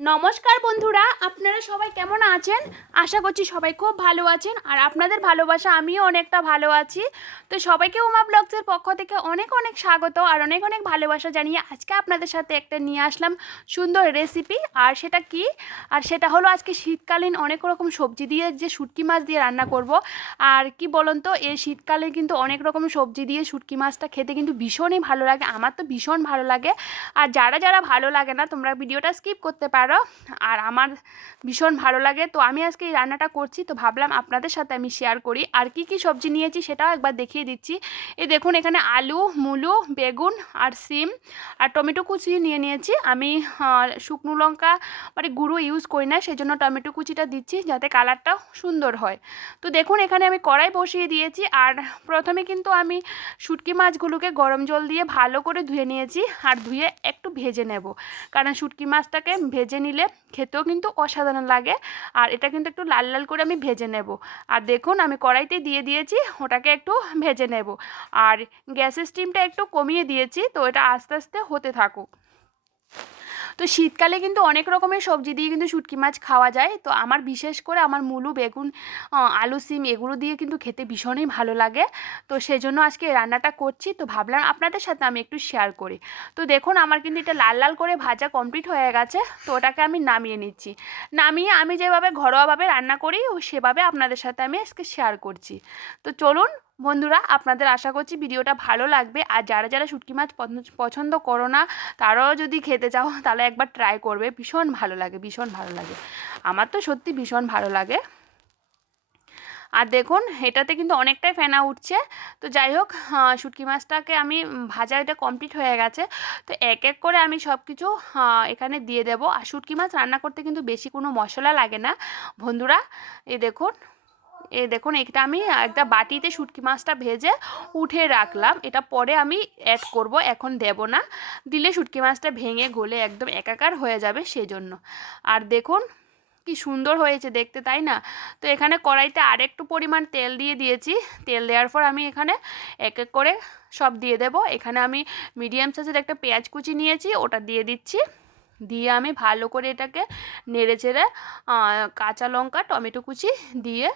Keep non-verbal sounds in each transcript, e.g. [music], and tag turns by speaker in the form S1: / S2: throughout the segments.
S1: নমস্কার বন্ধুরা, আপনারা সবাই কেমন আছেন? আশা করছি সবাই খুব ভালো আছেন আর আপনাদের ভালোবাসা আমিও অনেকটা ভালো আছি। তো সবাইকে উমা ব্লগসের পক্ষ থেকে অনেক অনেক স্বাগত আর অনেক অনেক ভালোবাসা জানিয়ে আজকে আপনাদের সাথে একটা নিয়ে আসলাম সুন্দর রেসিপি আর সেটা কি? আর সেটা হলো আজকে শীতকালীন অনেক রকম সবজি দিয়ে যে শুটকি মাছ দিয়ে রান্না করব। আর কি বলুন তো, এই শীতকালে কিন্তু অনেক রকম সবজি দিয়ে শুটকি মাছটা খেতে কিন্তু ভীষণই ভালো লাগে, আমার তো ভীষণ ভালো লাগে। আর যারা যারা ভালো লাগে না, তোমরা ভিডিওটা স্কিপ করতে পারো আর আমার ভীষণ ভালো লাগে। তো আমি আজকে এই রান্নাটা করছি, তো ভাবলাম আপনাদের সাথে আমি শেয়ার করি। আর কি কি সবজি নিয়েছি সেটাও একবার দেখিয়ে দিচ্ছি। এই দেখুন, এখানে আলু, মুলো, বেগুন আর সিম আর টমেটো কুচি নিয়ে নিয়েছি। আমি শুকনো লঙ্কা মানে গুঁড়ো ইউজ করি না সেই জন্য টমেটো কুচিটা দিচ্ছি যাতে কালারটা সুন্দর হয়। তো দেখুন, এখানে আমি কড়াই বসিয়ে দিয়েছি। আর প্রথমে কিন্তু আমি শুটকি মাছগুলোকে গরম জল দিয়ে ভালো করে ধুয়ে নিয়েছি। আর ধুয়ে একটু ভেজে নেব। কারণ শুটকি মাছটাকে ভেজে নিলে খেতেও কিন্তু অসাধারণ লাগে। আর এটা কিন্তু একটু লাল লাল করে আমি ভেজে নেব। আর দেখুন, আমি কড়াইতে দিয়ে দিয়েছি, ওটাকে একটু ভেজে নেব। আর গ্যাসের স্টিমটা একটু কমিয়ে দিয়েছি, তো এটা আস্তে আস্তে হতে থাকুক। তো শীতকালে কিন্তু অনেক রকমের সবজি দিয়ে কিন্তু শুটকি মাছ খাওয়া যায়। তো আমার বিশেষ করে আমার মুলু, বেগুন আলু, সিম এগুলো দিয়ে কিন্তু খেতে ভীষণই ভালো লাগে। তো সেই জন্য আজকে রান্নাটা করছি। তো ভাবলাম আপনাদের সাথে আমি একটু শেয়ার করি। তো দেখুন আমার কিন্তু এটা লাল লাল করে ভাজা কমপ্লিট হয়ে গেছে। তো ওটাকে আমি নামিয়ে নিচ্ছি। নামিয়ে আমি যেভাবে ঘরোয়াভাবে রান্না করি সেভাবে আপনাদের সাথে আমি আজকে শেয়ার করছি। তো চলুন বন্ধুরা, আপনাদের আশা করছি ভিডিওটা ভালো লাগবে। আর যারা যারা শুটকি মাছ পছন্দ- করো না, তারাও যদি খেতে চাও, [laughs] তাহলে একবার ট্রাই করবে। ভীষণ ভালো লাগে, ভীষণ ভালো লাগে। আমার তো সত্যি ভীষণ ভালো লাগে। আর দেখুন, এটাতে কিন্তু অনেকটাই ফেনা উঠছে। তো যাই হোক শুটকি মাছটাকে আমি ভাজা এটা কমপ্লিট হয়ে গেছে। তো এক এক করে আমি সব কিছু এখানে দিয়ে দেব। আর শুটকি মাছ রান্না করতে কিন্তু বেশি কোনো মশলা লাগে না। বন্ধুরা, এই দেখুন এই দেখুন, এটা আমি একটা বাটিতে শুটকি মাছটা ভেজে উঠে রাখলাম। এটা পরে আমি অ্যাড করব, এখন দেব না। দিলে শুটকি মাছটা ভেঙে গলে একদম একাকার হয়ে যাবে সেজন্য। আর দেখুন, কি সুন্দর হয়েছে দেখতে, তাই না? তো এখানে কড়াইতে আরেকটু পরিমাণ তেল দিয়ে দিয়েছি। তেল দেওয়ার পর আমি এখানে এক এক করে সব দিয়ে দেব। এখানে আমি মিডিয়াম সাইজের একটা পেঁয়াজ কুচি নিয়েছি, ওটা দিয়ে দিচ্ছি। দিয়ে আমি ভালো করে এটাকে নেড়ে চেড়ে কাঁচা লঙ্কা, টমেটো কুচি দিয়ে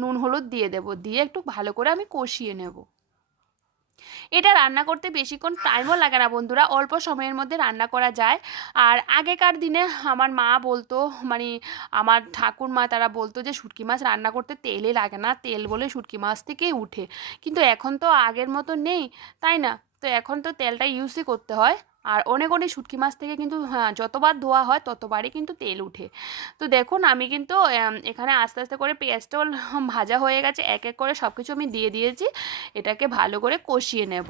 S1: নুন, হলুদ দিয়ে দেব। দিয়ে একটু ভালো করে আমি কষিয়ে নেব। এটা রান্না করতে বেশিক্ষণ টাইমও লাগে না বন্ধুরা। অল্প সময়ের মধ্যে রান্না করা যায়। আর আগেকার দিনে আমার মা বলতো মানে আমার ঠাকুরমা তারা বলতো যে, শুটকি মাছ রান্না করতে তেলে লাগে না। তেল বলে শুটকি মাছ থেকেই উঠে। কিন্তু এখন তো আগের মতো নেই, তাই না? তো এখন তো তেলটা ইউজই করতে হয়। আর অনেক অনেক শুটকি মাছ থেকে কিন্তু হ্যাঁ যতবার ধোয়া হয় ততবারই কিন্তু তেল উঠে। তো দেখুন, আমি কিন্তু এখানে আস্তে আস্তে করে পেঁয়াজটাও ভাজা হয়ে গেছে, এক এক করে সব কিছু আমি দিয়ে দিয়েছি, এটাকে ভালো করে কষিয়ে নেব।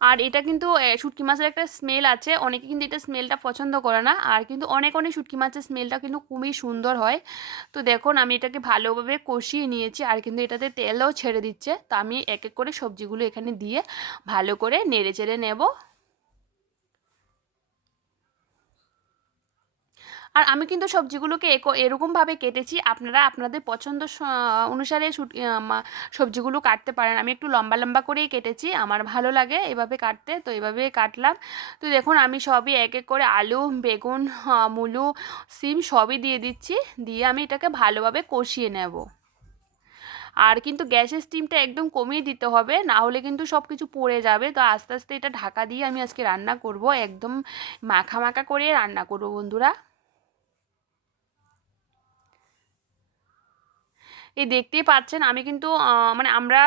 S1: আর এটা কিন্তু শুটকি মাছের একটা স্মেল আছে। অনেকে কিন্তু এটা স্মেলটা পছন্দ করে না। আর কিন্তু অনেক অনেক শুটকি মাছের স্মেলটা কিন্তু খুবই সুন্দর হয়। তো দেখুন, আমি এটাকে ভালোভাবে কষিয়ে নিয়েছি আর কিন্তু এটাতে তেলও ছেড়ে দিচ্ছে। তো আমি এক এক করে সবজিগুলো এখানে দিয়ে ভালো করে নেড়ে চেড়ে নেব। আর আমি কিন্তু সবজিগুলোকে এরকমভাবে কেটেছি, আপনারা আপনাদের পছন্দ অনুসারে সবজিগুলো কাটতে পারেন। আমি একটু লম্বা লম্বা করেই কেটেছি, আমার ভালো লাগে এভাবে কাটতে, তো এভাবে কাটলাম। তো দেখুন, আমি সবই এক এক করে আলু, বেগুন মূলো, সিম সবই দিয়ে দিচ্ছি, দিয়ে আমি এটাকে ভালোভাবে কষিয়ে নেব। আর কিন্তু গ্যাসের স্টিমটা একদম কমিয়ে দিতে হবে, না হলে কিন্তু সব কিছু পড়ে যাবে। তো আস্তে আস্তে এটা ঢাকা দিয়ে আমি আজকে রান্না করব, একদম মাখা মাখা করে রান্না করব বন্ধুরা। এই দেখতেই পাচ্ছেন, আমি কিন্তু মানে আমরা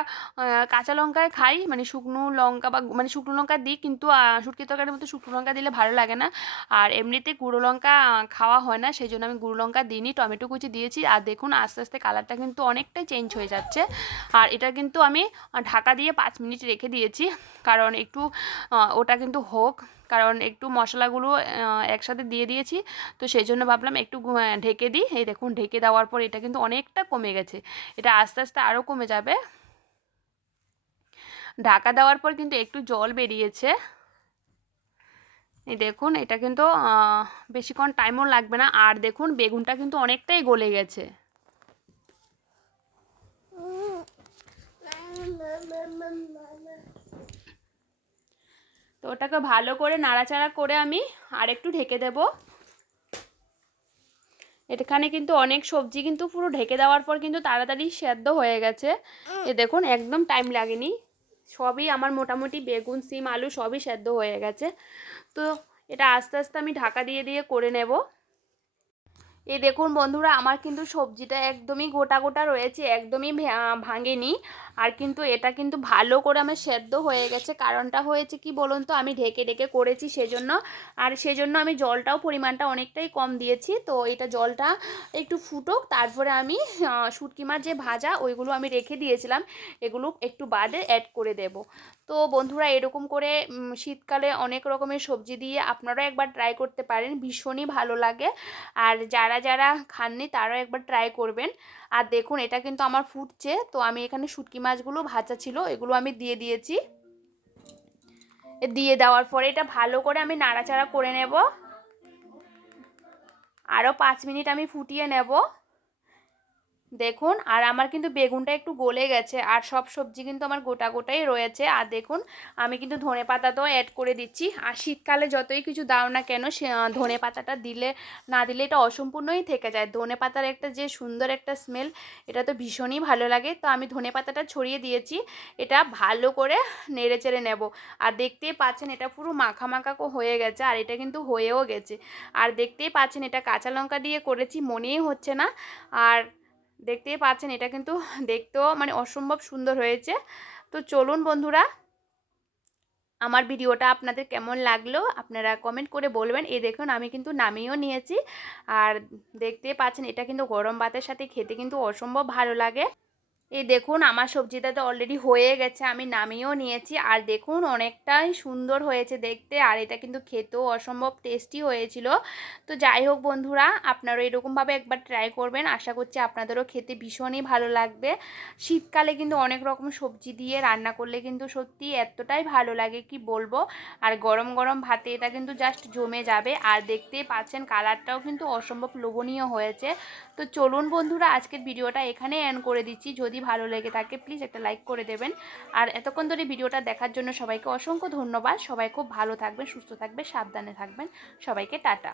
S1: কাঁচা লঙ্কায় খাই মানে শুকনো লঙ্কা বা মানে শুকনো লঙ্কা দিই, কিন্তু শুটকি তরকারির মধ্যে শুকনো লঙ্কা দিলে ভালো লাগে না। আর এমনিতে গুঁড়ো লঙ্কা খাওয়া হয় না সেই জন্য আমি গুঁড়ো লঙ্কা দিইনি, টমেটো কুচি দিয়েছি। আর দেখুন, আস্তে আস্তে কালারটা কিন্তু অনেকটাই চেঞ্জ হয়ে যাচ্ছে। আর এটা কিন্তু আমি ঢাকা দিয়ে পাঁচ মিনিট রেখে দিয়েছি, কারণ একটু ওটা কিন্তু হোক, কারণ একটু মশলাগুলো একসাথে দিয়ে দিয়েছি। তো সেই জন্য ভাবলাম একটু ঢেকে দিই। এই দেখুন, ঢেকে দেওয়ার পর এটা কিন্তু অনেকটা কমে গেছে। এটা আস্তে আস্তে আরও কমে যাবে। ঢাকা দেওয়ার পর কিন্তু একটু জল বেরিয়েছে। এই দেখুন, এটা কিন্তু বেশিক্ষণ টাইমও লাগবে না। আর দেখুন, বেগুনটা কিন্তু অনেকটাই গলে গেছে। তো ওটাকে ভালো করে নাড়াচাড়া করে আমি আর একটু ঢেকে দেব। এখানে কিন্তু অনেক সবজি কিন্তু পুরো ঢেকে দেওয়ার পর কিন্তু তাড়াতাড়ি সেদ্ধ হয়ে গেছে। এ দেখুন একদম টাইম লাগেনি। সবই আমার মোটামুটি বেগুন সিম আলু সবই সেদ্ধ হয়ে গেছে। তো এটা আস্তে আস্তে আমি ঢাকা দিয়ে দিয়ে করে নেব। এই দেখুন বন্ধুরা আমার কিন্তু সবজিটা একদমই গোটা গোটা রয়েছে একদমই ভাঙেনি। আর কিন্তু এটা কিন্তু ভালো করে আমার সেদ্ধ হয়ে গেছে। কারণটা হয়েছে কি বলুন তো? আমি ঢেকে ঢেকে করেছি সেজন্য। আর সেজন্য আমি জলটাও পরিমাণটা অনেকটাই কম দিয়েছি। তো এটা জলটা একটু ফুটোক, তারপরে আমি শুটকি মাছ যে ভাজা, ওইগুলো আমি রেখে দিয়েছিলাম। এগুলো একটু বাদে অ্যাড করে দেব। তো বন্ধুরা, এরকম করে শীতকালে অনেক রকমের সবজি দিয়ে আপনারাও একবার ট্রাই করতে পারেন। ভীষণই ভালো লাগে। আর যারা যারা খাননি, তারাও একবার ট্রাই করবেন। আর দেখুন, এটা কিন্তু আমার ফুটছে। তো আমি এখানে শুটকি মাছগুলো ভাজা ছিল, এগুলো আমি দিয়ে দিয়েছি। দিয়ে দেওয়ার পরে এটা ভালো করে আমি নাড়াচাড়া করে নেব। আরও পাঁচ মিনিট আমি ফুটিয়ে নেব। দেখুন, আর আমার কিন্তু বেগুনটা একটু গলে গেছে, আর সব সবজি কিন্তু আমার গোটা গোটাই রয়েছে। আর দেখুন, আমি কিন্তু ধনে পাতাটাও অ্যাড করে দিচ্ছি। আর শীতকালে যতই কিছু দাও না কেন ধনে পাতাটা দিলে, না দিলে এটা অসম্পূর্ণই থেকে যায়। ধনে পাতার একটা যে সুন্দর একটা স্মেল এটা তো ভীষণই ভালো লাগে। তো আমি ধনে পাতাটা ছড়িয়ে দিয়েছি, এটা ভালো করে নেড়ে চেড়ে নেব। আর দেখতেই পাচ্ছেন, এটা পুরো মাখা মাখা হয়ে গেছে, আর এটা কিন্তু হয়েও গেছে। আর দেখতেই পাচ্ছেন, এটা কাঁচা লঙ্কা দিয়ে করেছি, মনেই হচ্ছে না। আর দেখতেই পাচ্ছেন, এটা কিন্তু দেখতেও মানে অসম্ভব সুন্দর হয়েছে। তো চলুন বন্ধুরা, আমার ভিডিওটা আপনাদের কেমন লাগল আপনারা কমেন্ট করে বলবেন। এই দেখুন, আমি কিন্তু নামিয়েও নিয়েছি। আর দেখতে পাচ্ছেন, এটা কিন্তু গরম ভাতের সাথে খেতে কিন্তু অসম্ভব ভালো লাগে। এই দেখুন, আমার সবজিটা তো অলরেডি হয়ে গেছে, আমি নামিয়েও নিয়েছি। আর দেখুন, অনেকটাই সুন্দর হয়েছে দেখতে, আর এটা কিন্তু খেতেও অসম্ভব টেস্টি হয়েছিল। তো যাই হোক বন্ধুরা আপনারা এরকমভাবে একবার ট্রাই করবেন। আশা করছি আপনাদেরও খেতে ভীষণই ভালো লাগবে। শীতকালে কিন্তু অনেক রকম সবজি দিয়ে রান্না করলে কিন্তু সত্যি এতটাই ভালো লাগে, কি বলব? আর গরম গরম ভাতে এটা কিন্তু জাস্ট জমে যাবে। আর দেখতেই পাচ্ছেন কালারটাও কিন্তু অসম্ভব লোভনীয় হয়েছে। তো চলুন বন্ধুরা, আজকের ভিডিওটা এখানে এন্ড করে দিচ্ছি। যদি ভালো লেগে থাকে প্লিজ একটা লাইক করে দেবেন। আর এতক্ষণ ধরে ভিডিওটা দেখার জন্য সবাইকে অসংখ্য ধন্যবাদ। সবাই খুব ভালো থাকবেন, সুস্থ থাকবেন, সাবধানে থাকবেন। সবাইকে টাটা।